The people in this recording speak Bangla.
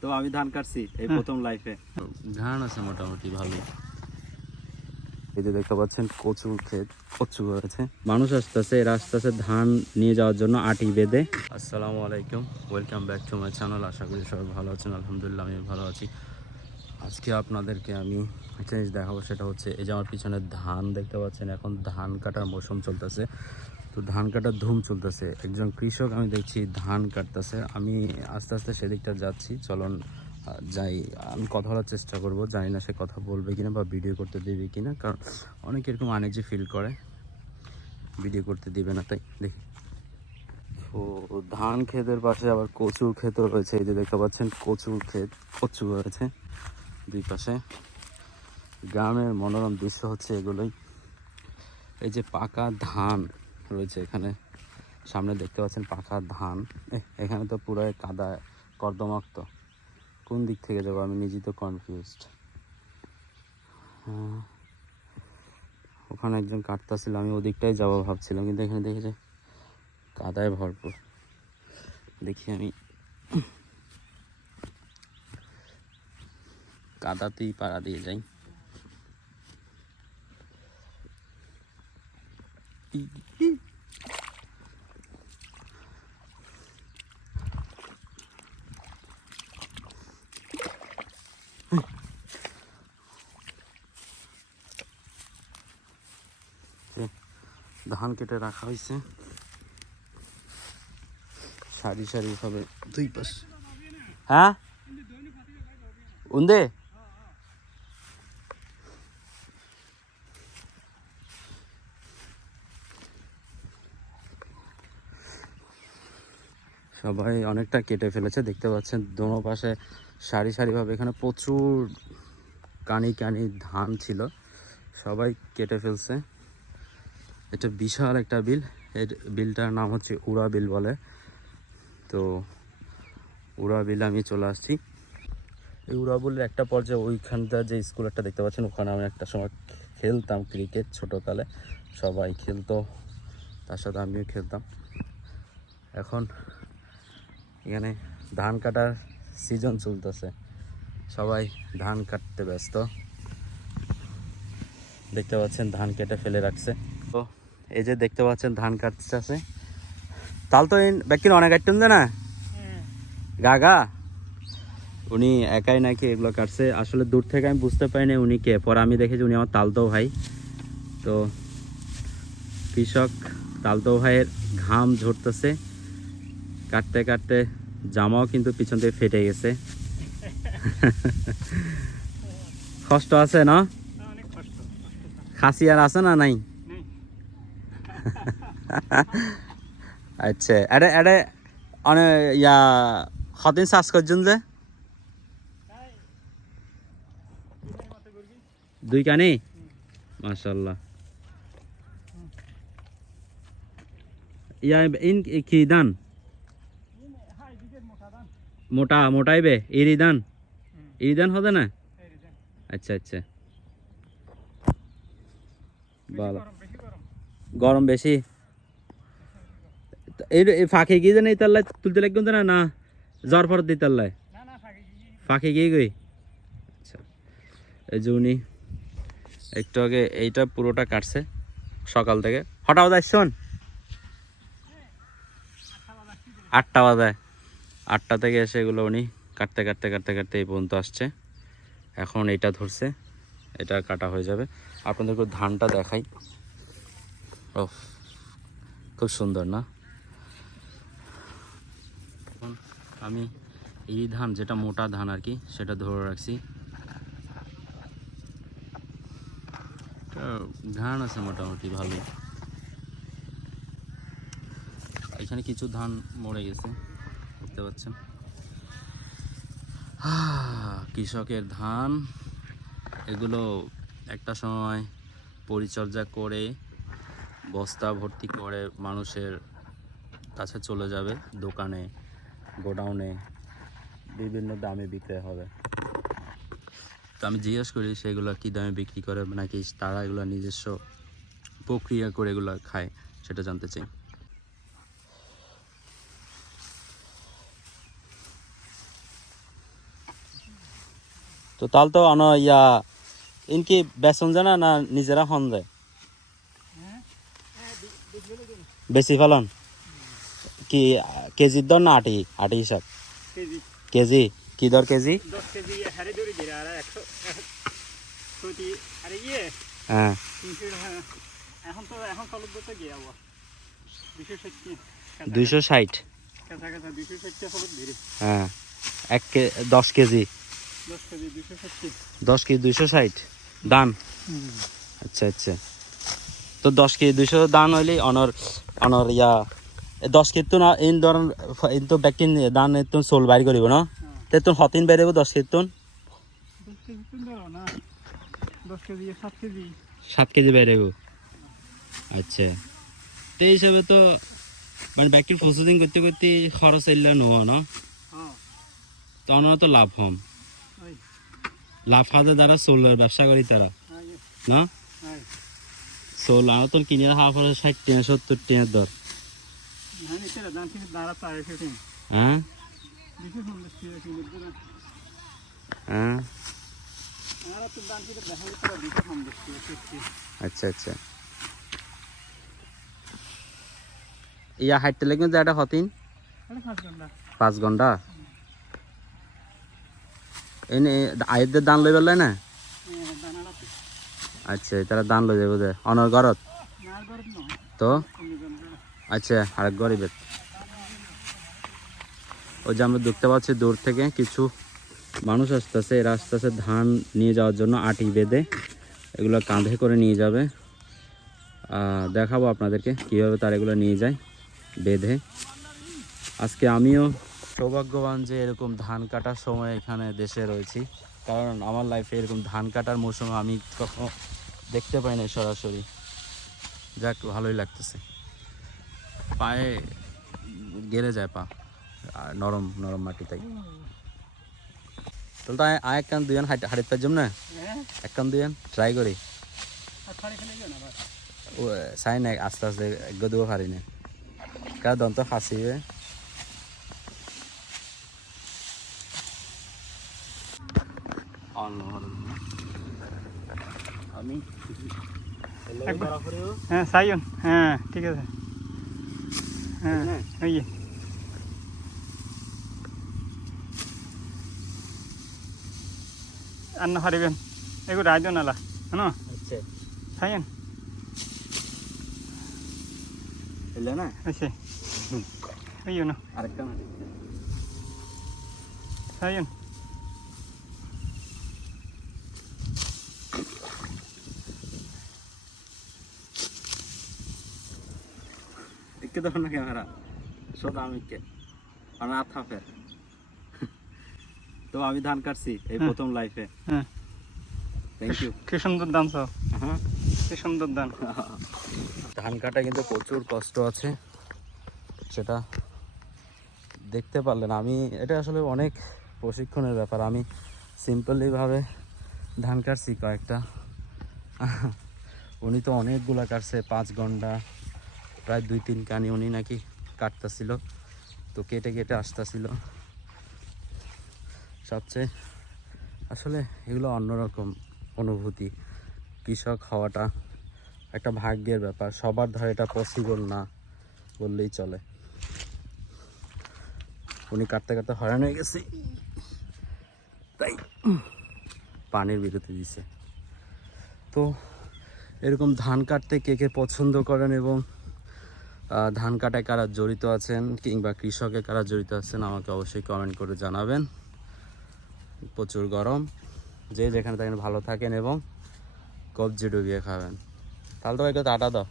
তো আমি ধান কাটছি এই প্রথম লাইফে। ধান আছে মোটামুটি ভালো। এই যে দেখতে পাচ্ছেন কচু ক্ষেত, কচু আছে, মানুষ আসতেছে, এরা আসতেছে ধান নিয়ে যাওয়ার জন্য আটি বেঁধে। আসসালামু আলাইকুম, welcome back to my channel. আশা করি সবাই ভালো আছেন। আলহামদুলিল্লাহ আমি ভালো আছি। আজকে আপনাদেরকে আমি একটা জিনিস দেখাবো, সেটা হচ্ছে এই যে আমার পিছনে ধান দেখতে পাচ্ছেন, এখন ধান কাটার মৌসুম চলতেছে। তো ধান কাটার ধুম চলতেছে, একজন কৃষক আমি দেখছি ধান কাটতেছে। আমি আস্তে আস্তে সেদিকটা যাচ্ছি, চলুন যাই। আমি কথা বলার চেষ্টা করব, জানি না সে কথা বলবে কিনা বা ভিডিও করতে দেবে কিনা, কারণ অনেকে এরকম আনইজি ফিল করে, ভিডিও করতে দিবে না, তাই দেখি। তো ধান ক্ষেতের পাশে আবার কচুর ক্ষেতও রয়েছে। এই যে দেখতে পাচ্ছেন কচুর ক্ষেত, কচু রয়েছে দুই পাশে। গ্রামের মনোরম দৃশ্য হচ্ছে এগুলোই। এই যে পাকা ধান রয়েছে এখানে, সামনে দেখতে পাচ্ছেন পাকা ধান। এখানে তো পুরো কাদা কর্দমাক্ত, কোন দিক থেকে যাবো আমি নিজেই তো কনফিউজড। ওখানে একজন কাটতেছিল, আমি ওদিকটাই যাবো ভাবছিলাম, কিন্তু এখানে দেখি যে কাদায় ভরপুর। দেখি আমি কাদাতেই পাড়া দিয়ে যাই। ধান কেটে রাখা হয়েছে সারি সারি ভাবে দুই পাশ। হ্যাঁ উন্দে সবাই অনেকটা কেটে ফেলেছে, দেখতে পাচ্ছেন দোনো পাশে সারি সারিভাবে। এখানে প্রচুর কানি কানি ধান ছিল, সবাই কেটে ফেলছে। এটা বিশাল একটা বিল, এর বিলটার নাম হচ্ছে উড়া বিল বলে। তো উড়া বিল আমি চলে আসছি। এই উড়া বিলের একটা পর্যায়ে ওইখানটা যে স্কুলটা দেখতে পাচ্ছেন, ওখানে আমি একটা সময় খেলতাম ক্রিকেট ছোটোকালে। সবাই খেলতো, তার সাথে আমিও খেলতাম। এখন এখানে ধান কাটার সিজন চলতেছে, সবাই ধান কাটতে ব্যস্ত। দেখতে পাচ্ছেন ধান কেটে ফেলে রাখছে। তো এই যে দেখতে পাচ্ছেন ধান কাটতেছে, তাল তো ব্যাকির অনেক কাটতেন না গাগা, উনি একাই নাকি এগুলো কাটছে। আসলে দূর থেকে আমি বুঝতে পারিনি উনি কে, পরে আমি দেখেছি উনি আমার তালতো ভাই। তো কৃষক তালতো ভাইয়ের ঘাম ঝরতেছে, কাটতে কাটতে জামাও কিন্তু পিছন থেকে ফেটে গেছে। কষ্ট আছে না? খাসি আর আছে না নাই? আচ্ছা, এটা এটা অনেক ইয়া কতদিন চাষ করছেন যে? দুই কানি, মাশাআল্লাহ। ইয়া ইন কি ধান? মোটা মোটাইবে ইরি ধান, ইরি ধান হবে না? আচ্ছা আচ্ছা, ভালো। গরম বেশি, এই ফাঁকে গিয়ে জানি তাল্লাই তুলতে লাগবে না, না জ্বর ফর দিতে তাল্লাই ফাঁকে গিয়ে গই। আচ্ছা, এই যে উনি একটু আগে এইটা পুরোটা কাটছে সকাল থেকে। হঠাৎ আসছন 8টা বাজায়, 8টা থেকে এসে এগুলো উনি কাটতে কাটতে কাটতে কাটতে এই পর্যন্ত আসছে। এখন এইটা ধরছে, এটা কাটা হয়ে যাবে। আপনাদেরকে ধানটা দেখাই। ও খুব সুন্দর না? এখন আমি এই ধান, যেটা মোটা ধান আর কি, সেটা ধরে রাখছি। ধান আছে মোটামুটি ভালো। এখানে কিছু ধান মরে গেছে, দেখতে পাচ্ছেন। কৃষকের ধান এগুলো একটা সময় পরিচর্যা করে বস্তা ভর্তি করে মানুষের কাছে চলে যাবে, দোকানে গোডাউনে বিভিন্ন দামে বিক্রয় হবে। তো আমি জিজ্ঞেস করি সেগুলো কী দামে বিক্রি করে, নাকি তারা এগুলো নিজস্ব প্রক্রিয়া করে এগুলো খায়, সেটা জানতে চাই। তো তাহলে তো ইয়া ইনকি বেসন জানা না নিজেরা হন যায় বেশি ফেলন কি কেজির দর না আটি আটি হিসাব কেজি কেজি কি দর কেজি 10 কেজি হারে ধরে দিলে আর 100 প্রতি আরে ইয়ে হ্যাঁ 300 টাকা এখন চলত তো গিয়ে আবার 260 260 কাছাকাছি 260 চলত ধরে হ্যাঁ 10 কেজি 10 কেজি 260 10 কেজি 260 দান আচ্ছা আচ্ছা তো 10 কেজি 200 দান হইলে অনর ইয়া 10 কেজি তো না ইন তো ব্যাকিন দান তো সোল বাইর করিব না তে তো হতিন বাইরেব 10 কেজি তো 10 কেজি তো দাও না 10 কেজি 7 কেজি 7 কেজি বাইরেব আচ্ছা তো এই হিসাবে তো মানে ব্যাকিন প্রসেসিং করতে করতে খরচ এলে নোয়া না হ্যাঁ তো অনর তো লাভ হম ওই লাভ হাতে যারা সোলের ব্যবসা করি তারা আই না আই সোল আর তো কিনে হাফ 60 টাকা 70 টাকা দর হ্যাঁ নিতে দাম কিন্তু দাঁড়া পারে সেটা হ্যাঁ 250 টাকা কিলো দিরা হ্যাঁ আর তো দাম কিন্তু দেখা যাচ্ছে 250 টাকা আচ্ছা আচ্ছা ইয়া হাইটতে লাগবে যে এটা হতিন আরে 5 ঘন্টা 5 ঘন্টা এনে আয়ের দান লই বললে না দানাটা আচ্ছা তারা দান লই যাবো যে অনর ঘরত না গরম না তো অন্য ঘন্টা আচ্ছা আরেক গরিবের ওই যে আমরা দেখতে পাচ্ছি দূর থেকে কিছু মানুষ আসতেছে এরা আসতেছে ধান নিয়ে যাওয়ার জন্য আটি বেঁধে এগুলো কাঁধে করে নিয়ে যাবে দেখাবো আপনাদেরকে কীভাবে তারা এগুলো নিয়ে যায় বেঁধে আজকে আমিও সৌভাগ্যবান যে এরকম ধান কাটার সময় এখানে দেশে রয়েছি কারণ আমার লাইফে এরকম ধান কাটার মৌসুমে আমি কখনো দেখতে পাই না সরাসরি যাক ভালোই লাগতেছে পায়ে গেলে যায় পা আর নরম নরম মাটি তাই তাহলে তো এক কান দুজন হাড়িতে পারছম না হ্যাঁ এক কান দুজন ট্রাই করি আর খালি খালি না ভাই ও চাই না আস্তে আস্তে গদিও পারি না কার দন্ত খাসিবে আমি হ্যাঁ সাইন হ্যাঁ ঠিক আছে হ্যাঁ ওই আর না হারিবেন এগুলো রাইজ নালা হ্যাঁ আচ্ছা সাইন এলে না আচ্ছা ওই না আরেকটা সাইন দেখতে দেখো না ক্যামেরা সোদা আমি কে আমার আথা ফের তো আমি ধান কাটছি এই প্রথম লাইফে হ্যাঁ থ্যাংক ইউ কি সুন্দর দান সব হ্যাঁ কি সুন্দর দান ধান কাটা কিন্তু প্রচুর কষ্ট আছে সেটা দেখতে পারলেন আমি এটা আসলে অনেক প্রশিক্ষণের ব্যাপার আমি সিম্পলিভাবে ধান কাটছি কয়েকটা উনি তো অনেকগুলা কাটছে 5 ঘন্টা প্রায় 2-3 কানি উনি নাকি কাটতেছিল তো কেটে কেটে আসতেছিল সবচেয়ে আসলে এগুলো অন্যরকম অনুভূতি কৃষক হওয়াটা একটা ভাগ্যের ব্যাপার সবার ধারে এটা পসিবল না বললেই চলে উনি কাটতে কাটতে হয়রান হয়ে গেছে তাই পানির বিরতি দিছে তো এরকম ধান কাটতে কে কে পছন্দ করেন এবং ধান কাটায় কারা জড়িত আছেন কিংবা কৃষকে কারা জড়িত আছেন আমাকে অবশ্যই কমেন্ট করে জানাবেন প্রচুর গরম যে যেখানে থাকেন ভালো থাকেন এবং কবজি ডুবিয়ে খাবেন তাহলে তো একটা টাটা দাও